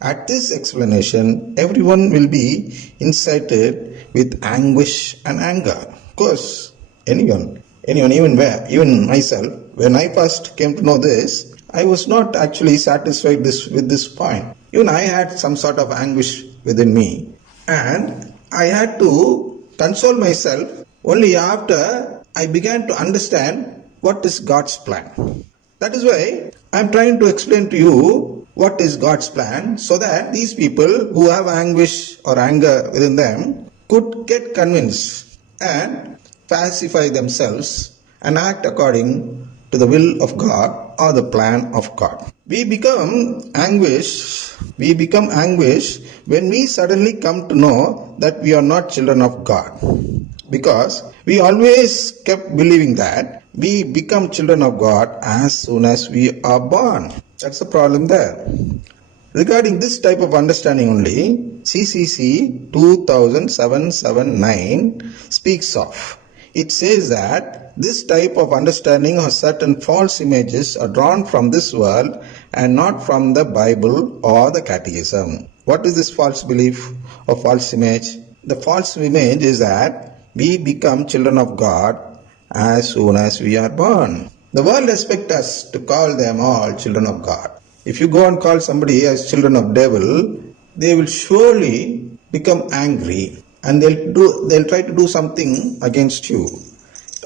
At this explanation, everyone will be incited with anguish and anger. Of course, anyone, even myself, when I first came to know this, I was not actually satisfied with this point. Even I had some sort of anguish within me, and I had to console myself only after I began to understand what is God's plan. That is why I am trying to explain to you what is God's plan, so that these people who have anguish or anger within them could get convinced and pacify themselves and act according to the will of God or the plan of God. We become anguish when we suddenly come to know that we are not children of God, because we always kept believing that we become children of God as soon as we are born. That's the problem there. Regarding this type of understanding only, CCC 2779 speaks of. It says that this type of understanding or certain false images are drawn from this world and not from the Bible or the catechism. What is this false belief or false image? The false image is that we become children of God as soon as we are born. The world expects us to call them all children of God. If you go and call somebody as children of devil, they will surely become angry and they'll try to do something against you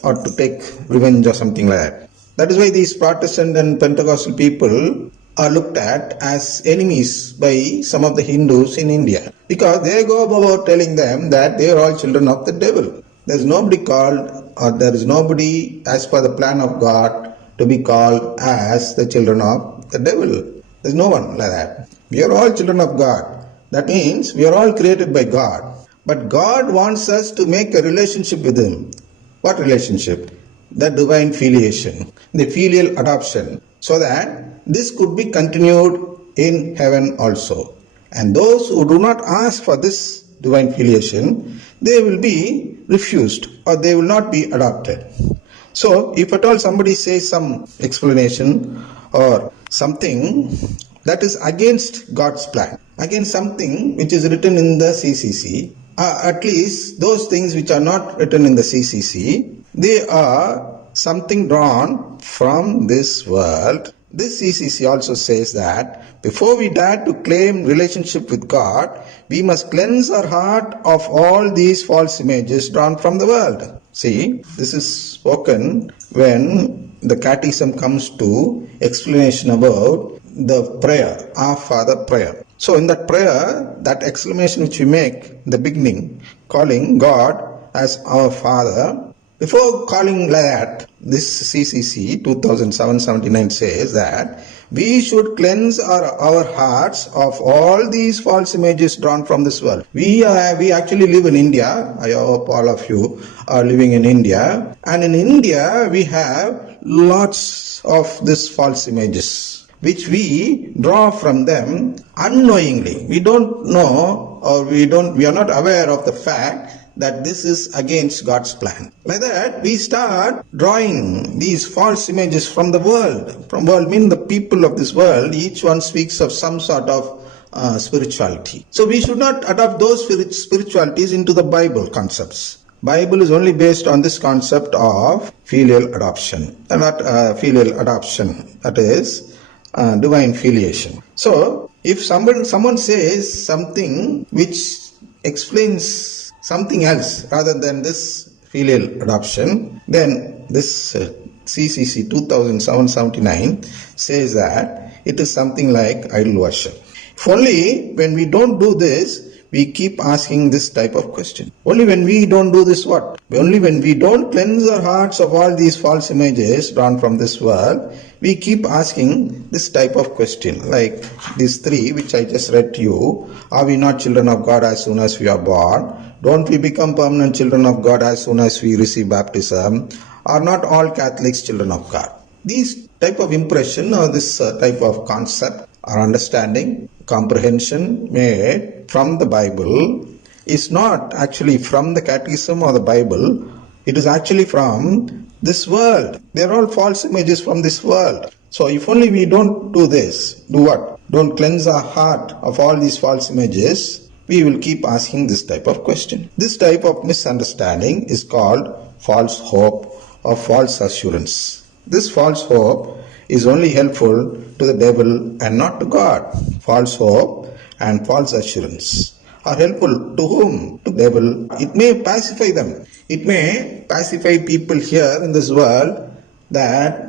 or to take revenge or something like that. That is why these Protestant and Pentecostal people are looked at as enemies by some of the Hindus in India, because they go about telling them that they are all children of the devil. There is nobody called, or there is nobody as per the plan of God to be called as the children of the devil. There is no one like that. We are all children of God. That means we are all created by God. But God wants us to make a relationship with Him. What relationship? The divine filiation, the filial adoption, so that this could be continued in heaven also. And those who do not ask for this divine filiation, they will be refused or they will not be adopted. So, if at all somebody says some explanation or something that is against God's plan, against something which is written in the CCC, at least those things which are not written in the CCC, they are something drawn from this world. This CCC also says that before we dare to claim relationship with God, we must cleanse our heart of all these false images drawn from the world. See, this is spoken when the catechism comes to explanation about the prayer, Our Father prayer. So in that prayer, that exclamation which we make in the beginning, calling God as our Father, before calling like that, this CCC 2779 says that we should cleanse our hearts of all these false images drawn from this world. We actually live in India. I hope all of you are living in India. And in India, we have lots of these false images, which we draw from them unknowingly. We don't know, or we are not aware of the fact that this is against God's plan. Like that, we start drawing these false images from the world. From world means the people of this world, each one speaks of some sort of spirituality. So we should not adopt those spiritualities into the Bible concepts. Bible is only based on this concept of filial adoption, not filial adoption, that is divine filiation. So if someone says something which explains something else rather than this filial adoption, then this CCC 2779 says that it is something like idol worship. If only when we don't do this, we keep asking this type of question. Only when we don't do this, what? Only when we don't cleanse our hearts of all these false images drawn from this world, we keep asking this type of question, like these three which I just read to you. Are we not children of God as soon as we are born? Don't we become permanent children of God as soon as we receive baptism? Are not all Catholics children of God? These type of impression or this type of concept or understanding, comprehension made from the Bible is not actually from the catechism or the Bible. It is actually from this world. They are all false images from this world. So if only we don't do this, do what? don't cleanse our heart of all these false images, we will keep asking this type of question. This type of misunderstanding is called false hope or false assurance. This false hope is only helpful to the devil and not to God. False hope and false assurance are helpful to whom? To the devil. It may pacify them. It may pacify people here in this world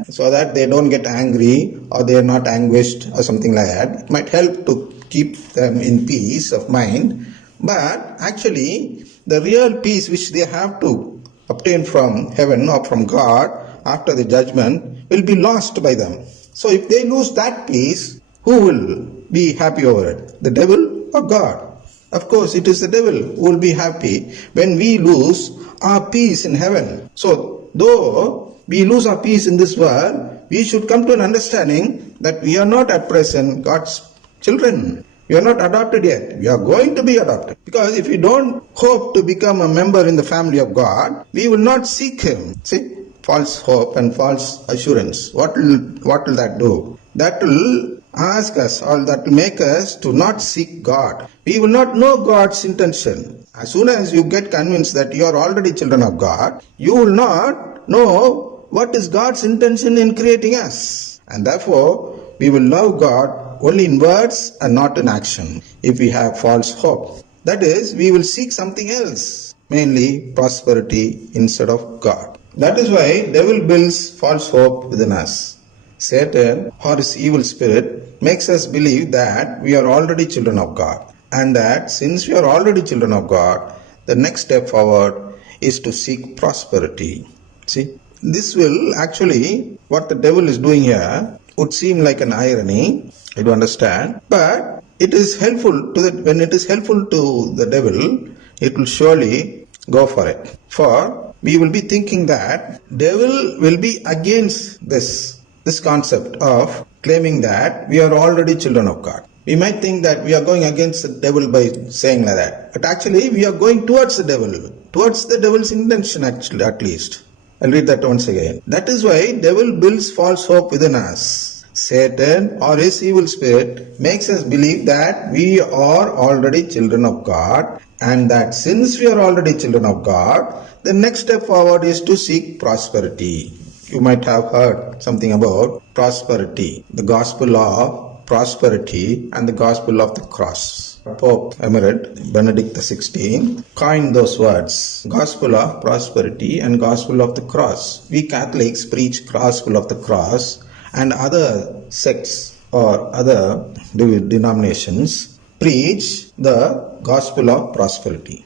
so that they don't get angry or they are not anguished or something like that. It might help to keep them in peace of mind. But actually, the real peace which they have to obtain from heaven or from God after the judgment will be lost by them. So if they lose that peace, who will be happy over it? The devil or God? Of course, it is the devil who will be happy when we lose our peace in heaven. So, though we lose our peace in this world, we should come to an understanding that we are not at present God's children. We are not adopted yet. We are going to be adopted. Because if we don't hope to become a member in the family of God, we will not seek Him. See? False hope and false assurance. What will that do? That will ask us, or that will make us to not seek God. We will not know God's intention. As soon as you get convinced that you are already children of God, you will not know what is God's intention in creating us. And therefore, we will love God only in words and not in action if we have false hope. That is, we will seek something else, mainly prosperity instead of God. That is why devil builds false hope within us. Satan or his evil spirit makes us believe that we are already children of God, and that since we are already children of God, the next step forward is to seek prosperity. See, this will actually, what the devil is doing here would seem like an irony, I do understand, but it is helpful when it is helpful to the devil, it will surely go for it. For we will be thinking that devil will be against this concept of claiming that we are already children of God. We might think that we are going against the devil by saying like that. But actually we are going towards the devil's intention actually, at least. I'll read that once again. That is why devil builds false hope within us. Satan or his evil spirit makes us believe that we are already children of God, and that since we are already children of God, the next step forward is to seek prosperity. You might have heard something about prosperity, the gospel of prosperity and the gospel of the cross. Pope Emerit Benedict XVI coined those words, gospel of prosperity and gospel of the cross. We Catholics preach gospel of the cross, and other sects or other denominations preach the gospel of prosperity.